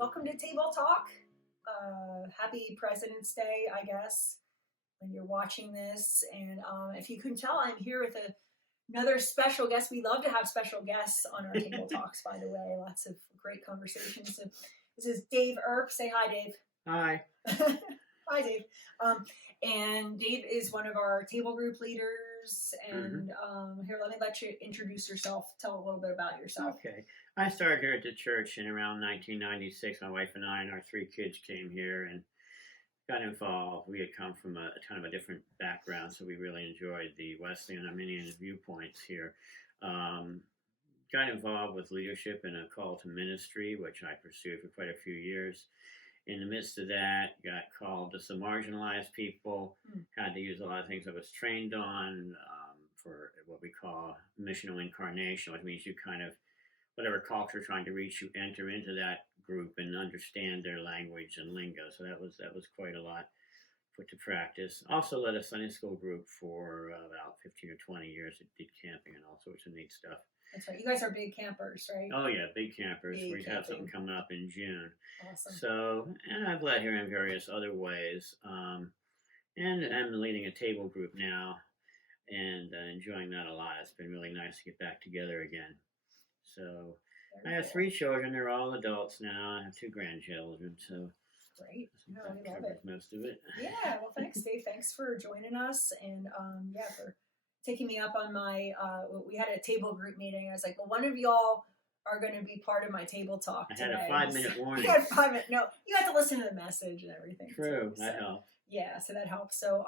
Welcome to Table Talk. Happy President's Day, I guess, when you're watching this. And if you can tell, I'm here with another special guest. We love to have special guests on our Table Talks, by the way. Lots of great conversations. So this is Dave Earp. Say hi, Dave. Hi. Hi, Dave. And Dave is one of our table group leaders. And here, let you introduce yourself. Tell a little bit about yourself. Okay. I started here at the church in around 1996. My wife and I and our three kids came here and got involved. We had come from a kind of a different background, so we really enjoyed the Wesleyan Arminian viewpoints here. Got involved with leadership in a call to ministry, which I pursued for quite a few years. In the midst of that, got called to some marginalized people, had to use a lot of things I was trained on for what we call missional incarnation, which means you kind of, whatever culture you're trying to reach, you enter into that group and understand their language and lingo. So that was quite a lot put to practice. Also led a Sunday school group for about 15 or 20 years. It did camping and all sorts of neat stuff. That's right. You guys are big campers, right? Oh, yeah, big campers. We have something coming up in June. Awesome. So, and I've led here in various other ways. And I'm leading a table group now and enjoying that a lot. It's been really nice to get back together again. So, I have three children. They're all adults now. I have two grandchildren. So, great. No, I love it. Most of it. Yeah. Well, thanks, Dave. Thanks for joining us. And, for taking me up on my, we had a table group meeting. I was like, well, one of y'all are going to be part of my table talk today. I had a 5-minute warning. You had 5 minutes. No, you had to listen to the message and everything. True. That helped. Yeah, so that helps. So,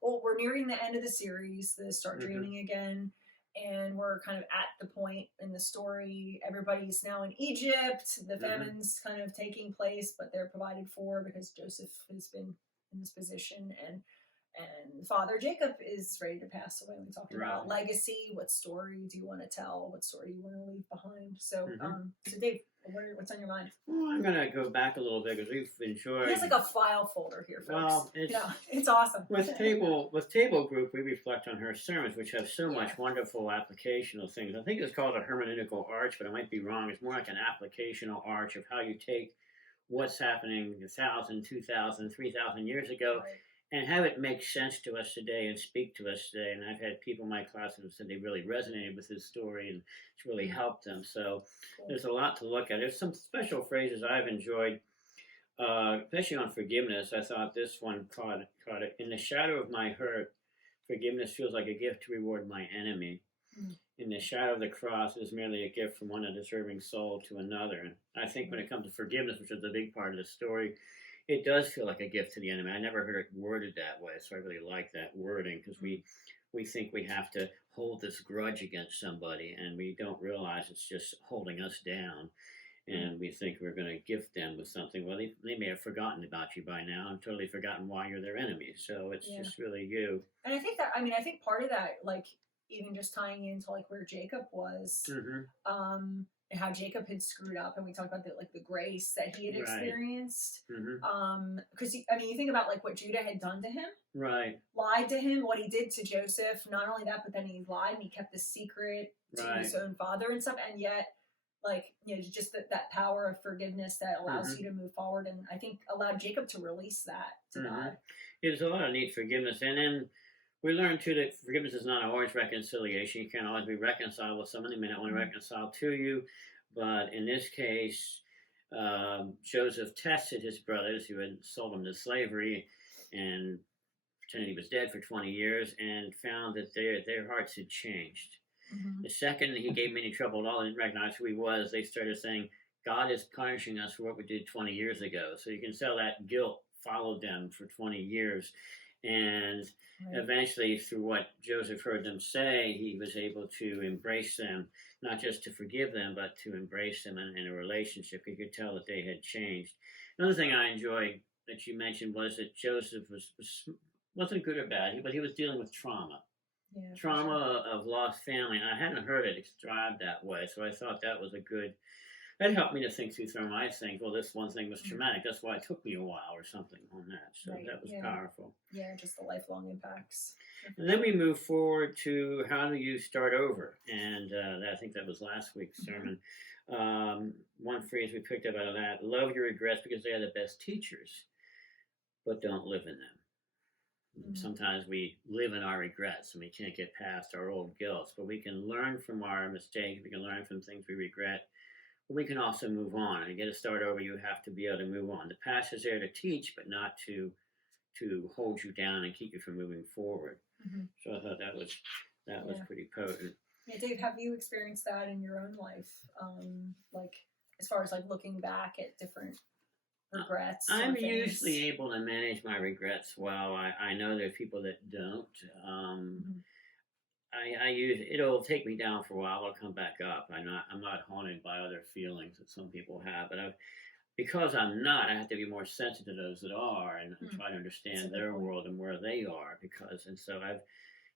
we're nearing the end of the series, the Start Dreaming Again. And we're kind of at the point in the story. Everybody's now in Egypt. The famine's kind of taking place, but they're provided for because Joseph has been in this position. And Father Jacob is ready to pass away. We talked about legacy. What story do you want to tell? What story do you want to leave behind? So, so Dave, what's on your mind? Well, I'm going to go back a little bit because we've enjoyed. There's like a file folder here, folks. Well, it's awesome. With table group, we reflect on her sermons, which have so much wonderful applicational things. I think it's called a hermeneutical arch, but I might be wrong. It's more like an applicational arch of how you take what's happening 1,000, 2,000, 3,000 years ago. Right. And have it make sense to us today and speak to us today. And I've had people in my class who said they really resonated with his story and it's really helped them. So there's a lot to look at. There's some special phrases I've enjoyed, especially on forgiveness. I thought this one caught it. In the shadow of my hurt, forgiveness feels like a gift to reward my enemy. In the shadow of the cross is merely a gift from one undeserving soul to another. And I think when it comes to forgiveness, which is a big part of the story, it does feel like a gift to the enemy. I never heard it worded that way, so I really like that wording because we think we have to hold this grudge against somebody, and we don't realize it's just holding us down, and we think we're going to gift them with something. Well, they may have forgotten about you by now and totally forgotten why you're their enemy, so it's just really you. And I think part of that, like, even just tying into, like, where Jacob was, and how Jacob had screwed up, and we talked about the grace that he had experienced. Because you think about like what Judah had done to him, lied to him, what he did to Joseph. Not only that, but then he lied and he kept the secret to his own father and stuff. And yet, just that power of forgiveness that allows you to move forward, and I think allowed Jacob to release that to God. There's a lot of neat forgiveness, and then we learned too that forgiveness is not always reconciliation. You can't always be reconciled with someone. They may not want to reconcile to you. But in this case, Joseph tested his brothers who had sold him to slavery and pretended he was dead for 20 years and found that their hearts had changed. The second he gave them any trouble at all, they didn't recognize who he was, they started saying, God is punishing us for what we did 20 years ago. So you can tell that guilt followed them for 20 years. And eventually, through what Joseph heard them say, he was able to embrace them, not just to forgive them, but to embrace them in a relationship. You could tell that they had changed. Another thing I enjoyed that you mentioned was that Joseph wasn't good or bad, but he was dealing with trauma. Trauma of lost family. And I hadn't heard it described that way, so I thought that was a good that helped me to think through some of my things. Well, this one thing was traumatic. That's why it took me a while or something on that. So that was powerful. Yeah, just the lifelong impacts. And then we move forward to how do you start over? And I think that was last week's sermon. One phrase we picked up out of that: love your regrets because they are the best teachers, but don't live in them. Sometimes we live in our regrets and we can't get past our old guilt, but we can learn from our mistakes. We can learn from things we regret. But we can also move on. And to get a start over, you have to be able to move on. The past is there to teach, but not to hold you down and keep you from moving forward. So I thought that was pretty potent. Yeah, Dave, have you experienced that in your own life? Like as far as like looking back at different regrets? I'm usually able to manage my regrets well. I know there are people that don't. It'll take me down for a while. I'll come back up. I'm not haunted by other feelings that some people have, but because I'm not, I have to be more sensitive to those that are and try to understand their world and where they are.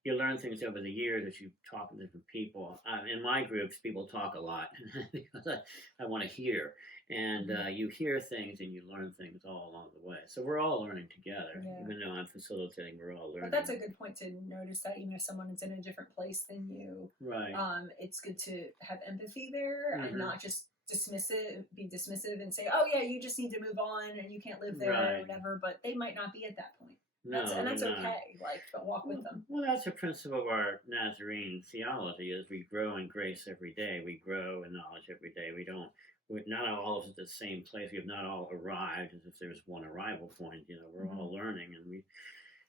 You learn things over the years as you talk to different people. In my groups, people talk a lot because I want to hear. And you hear things and you learn things all along the way. So we're all learning together. Yeah. Even though I'm facilitating, we're all learning. But that's a good point to notice that even if someone is in a different place than you, right? It's good to have empathy there and not just be dismissive and say, oh yeah, you just need to move on and you can't live there or whatever. But they might not be at that point. That's okay. Like, but walk with them. Well, that's a principle of our Nazarene theology: is we grow in grace every day. We grow in knowledge every day. We're not all of us at the same place. We have not all arrived as if there was one arrival point. We're all learning, and we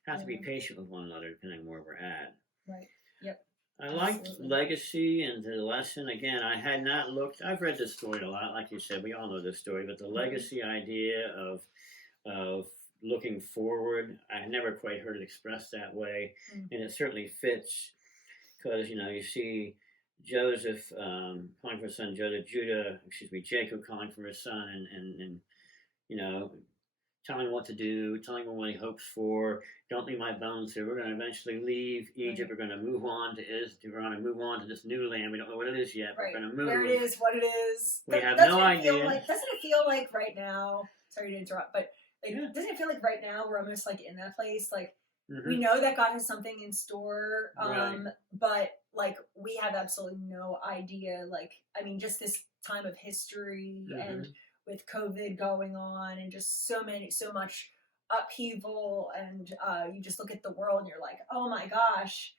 have to be patient with one another depending on where we're at. Right. Yep. I liked legacy and the lesson. Again, I had not looked. I've read this story a lot, like you said. We all know this story, but the legacy idea of looking forward, I never quite heard it expressed that way, and it certainly fits because you see Joseph calling for his son Jacob calling for his son, and telling him what to do, telling him what he hopes for. Don't leave my bones here. We're going to eventually leave Egypt. We're going to move on to Israel. We're going to move on to this new land. We don't know what it is yet. Right. We're going to move. Where it is, what it is. We have no idea. Doesn't it feel like right now? Sorry to interrupt, but doesn't it feel like right now we're almost like in that place? Like we know that God has something in store, but like we have absolutely no idea. Like just this time of history and with COVID going on and just so much upheaval and you just look at the world and you're like, oh my gosh,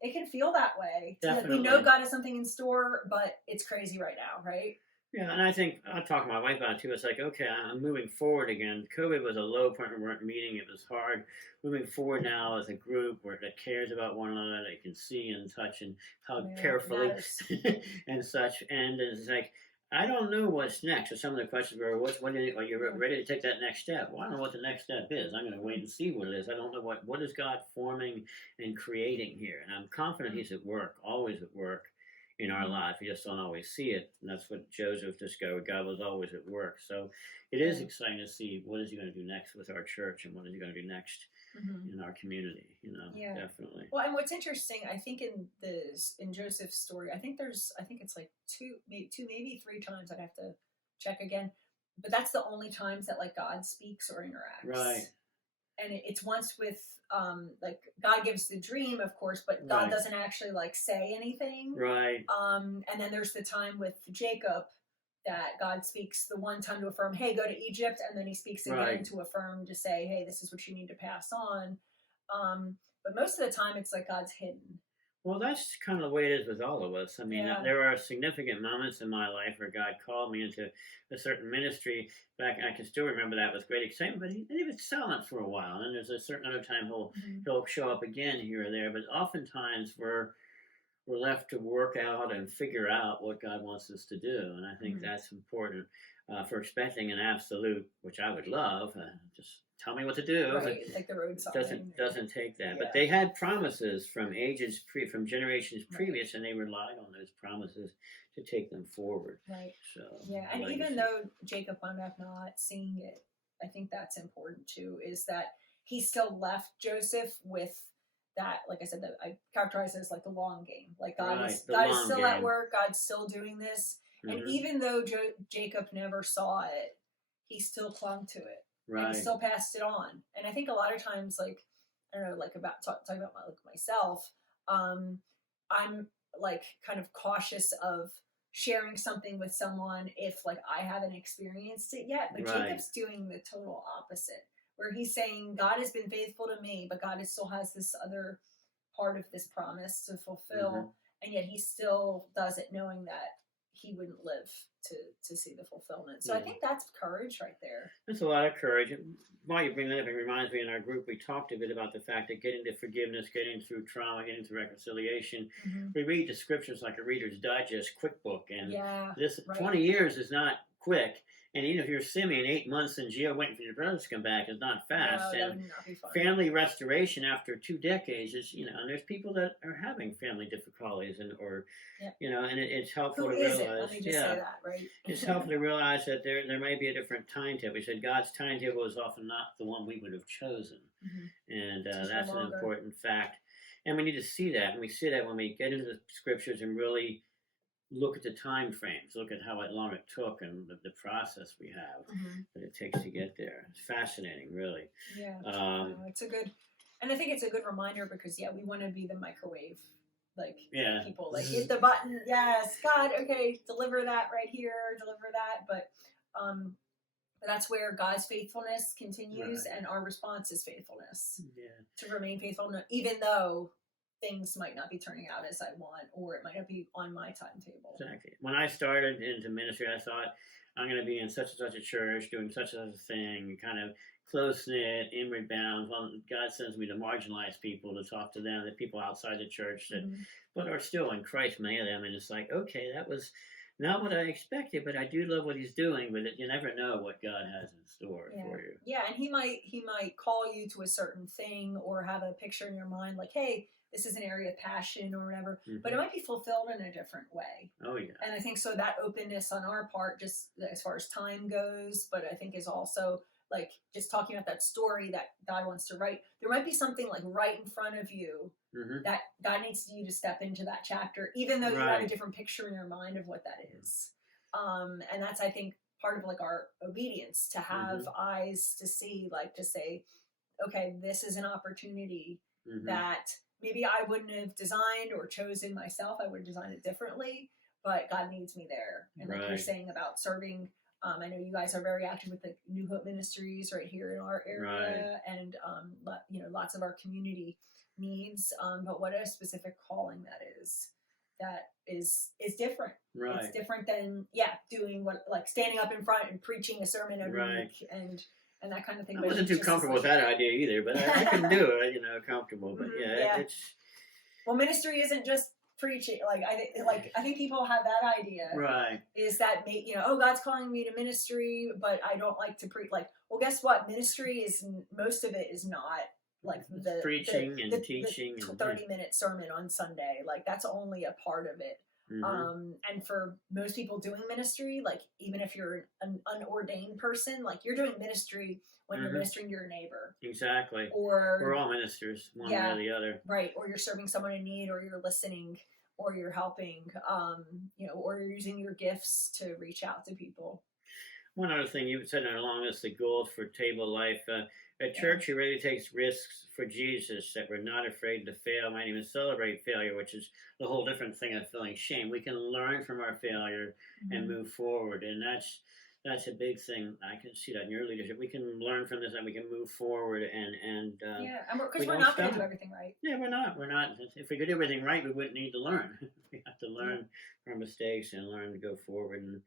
it can feel that way. Like we know God has something in store, but it's crazy right now, right? Yeah, and I think I talked to my wife about it too. It's like, okay, I'm moving forward again. COVID was a low point. We weren't meeting. It was hard. Moving forward now as a group that cares about one another, that can see and touch and hug carefully and such. And it's like, I don't know what's next. So some of the questions were, are you ready to take that next step? Well, I don't know what the next step is. I'm going to wait and see what it is. I don't know what is God forming and creating here. And I'm confident He's at work, always at work in our life. We just don't always see it. And that's what Joseph discovered. God was always at work. So it is exciting to see what is He going to do next with our church and what is He going to do next in our community, definitely. Well, and what's interesting, I think in Joseph's story, I think it's like two, maybe three times. I'd have to check again, but that's the only times that like God speaks or interacts. Right. And it's once with like God gives the dream, of course, but God doesn't actually like say anything. Right. And then there's the time with Jacob that God speaks the one time to affirm, hey, go to Egypt, and then He speaks again to affirm, to say, hey, this is what you need to pass on. But most of the time, it's like God's hidden. Well, that's kind of the way it is with all of us. I mean, there are significant moments in my life where God called me into a certain ministry. Back, I can still remember that with great excitement, but He was silent for a while. And there's a certain other time He'll show up again here or there. But oftentimes we're left to work out and figure out what God wants us to do. And I think that's important for expecting an absolute, which I would love, just tell me what to do. Right, like the road sign. Doesn't take that. But they had promises from from generations previous, and they relied on those promises to take them forward. Right. So and even though Jacob wound up not seeing it, I think that's important too, is that he still left Joseph with that, like I said, that I characterize as like the long game. Like God is still at work. God's still doing this. And even though Jacob never saw it, he still clung to it. Right. And he still passed it on. And I think a lot of times, like, I don't know, like about talking about myself, I'm like kind of cautious of sharing something with someone if like I haven't experienced it yet. But Jacob's doing the total opposite, where he's saying God has been faithful to me, but God still has this other part of this promise to fulfill, and yet he still does it knowing that he wouldn't live to see the fulfillment. So I think that's courage right there. That's a lot of courage. While you bring that up, it reminds me in our group, we talked a bit about the fact that getting to forgiveness, getting through trauma, getting through reconciliation, we read the scriptures like a Reader's Digest quick book. And this 20 years is not quick. And even if you're Simeon, 8 months in jail waiting for your brothers to come back is not fast. No, and family restoration after 2 decades is, and there's people that are having family difficulties and it's helpful to realize. Let me just say that, right? It's helpful to realize that there may be a different timetable. We said God's timetable is often not the one we would have chosen. And that's an important fact. And we need to see that. And we see that when we get into the scriptures and really look at the time frames, look at how long it took and the process we have that it takes to get there. It's fascinating, really. Yeah, it's a good, and I think it's a good reminder because we want to be the microwave, people, like hit the button, yes, God, okay, deliver that right here, deliver that, but that's where God's faithfulness continues, and our response is faithfulness. To remain faithful, even though things might not be turning out as I want, or it might not be on my timetable. Exactly. When I started into ministry, I thought I'm going to be in such and such a church, doing such and such a thing, kind of close-knit, inward bound. Well, God sends me to marginalized people, to talk to them, the people outside the church that, but are still in Christ, many of them. And it's like, okay, that was not what I expected, but I do love what he's doing. But you never know what God has in store for you. Yeah, and he might call you to a certain thing or have a picture in your mind, like, hey, this is an area of passion or whatever, but it might be fulfilled in a different way. Oh, yeah. And I think so that openness on our part, just as far as time goes, but I think is also like just talking about that story that God wants to write. There might be something like right in front of you that God needs you to step into that chapter, even though you have a different picture in your mind of what that is. And that's, I think, part of like our obedience, to have eyes to see, like to say, okay, this is an opportunity that maybe I wouldn't have designed or chosen myself. I would have designed it differently, but God needs me there. And like you're saying about serving, I know you guys are very active with the New Hope Ministries right here in our area, and lots of our community needs. But what a specific calling that is different. It's different than doing what, like standing up in front and preaching a sermon every week and that kind of thing. I wasn't too comfortable with that idea either, but I can do it, comfortable. But it's. Well, ministry isn't just preaching. I think people have that idea. Right. Is that God's calling me to ministry, but I don't like to preach. Like, well, guess what? Ministry is, most of it is not like the preaching and teaching the 30-minute sermon on Sunday. Like that's only a part of it. And for most people doing ministry, like even if you're an unordained person, like you're doing ministry when you're ministering to your neighbor. Exactly. Or we're all ministers, one way or the other. Right. Or you're serving someone in need, or you're listening, or you're helping, or you're using your gifts to reach out to people. One other thing you said along this, the goals for table life. A church who really takes risks for Jesus, that we're not afraid to fail, might even celebrate failure, which is the whole different thing of feeling shame. We can learn from our failure and move forward, and that's a big thing. I can see that in your leadership. We can learn from this, and we can move forward, and because we're not going to do everything right. Yeah, we're not. If we could do everything right, we wouldn't need to learn. We have to learn from our mistakes and learn to go forward. And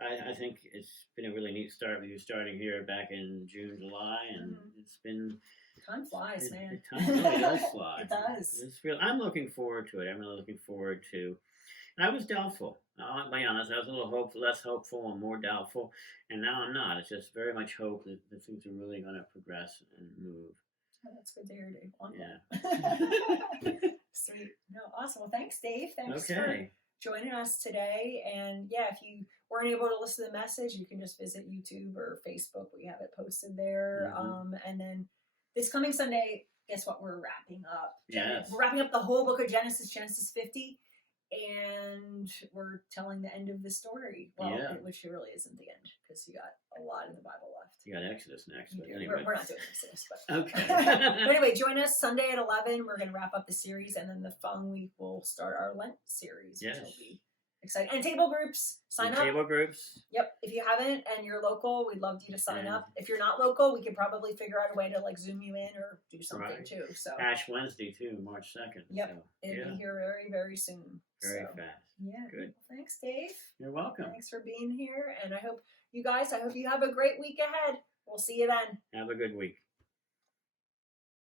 I think it's been a really neat start with you starting here back in June, July, and it's been. Time flies, man. Time really does fly. It does. It's real. I'm looking forward to it. I'm really looking forward to. And I was doubtful. I'll be honest. I was a little less hopeful and more doubtful, and now I'm not. It's just very much hope that things are really going to progress and move. Oh, that's good to hear, Dave. Yeah. Sweet. No, awesome. Well, thanks, Dave. Thanks for joining us today. And if you weren't able to listen to the message, you can just visit YouTube or Facebook. We have it posted there. And then this coming Sunday, guess what? We're wrapping up. Yes. We're wrapping up the whole book of Genesis 50. and we're telling the end of the story. Well, which it really isn't the end because you got a lot of the Bible left. You got Exodus next, but anyway. We're not doing Exodus, but okay. But anyway, join us Sunday at 11. We're going to wrap up the series, and then the following week we'll start our Lent series, which will be exciting. And table groups, sign up. Table groups. Yep. If you haven't and you're local, we'd love you to sign up. If you're not local, we could probably figure out a way to like Zoom you in or do something too. So Ash Wednesday too, March 2nd. Yep. So, it'll be here very, very soon. Very fast. Yeah. Good. Thanks, Dave. You're welcome. Thanks for being here. And I hope you have a great week ahead. We'll see you then. Have a good week.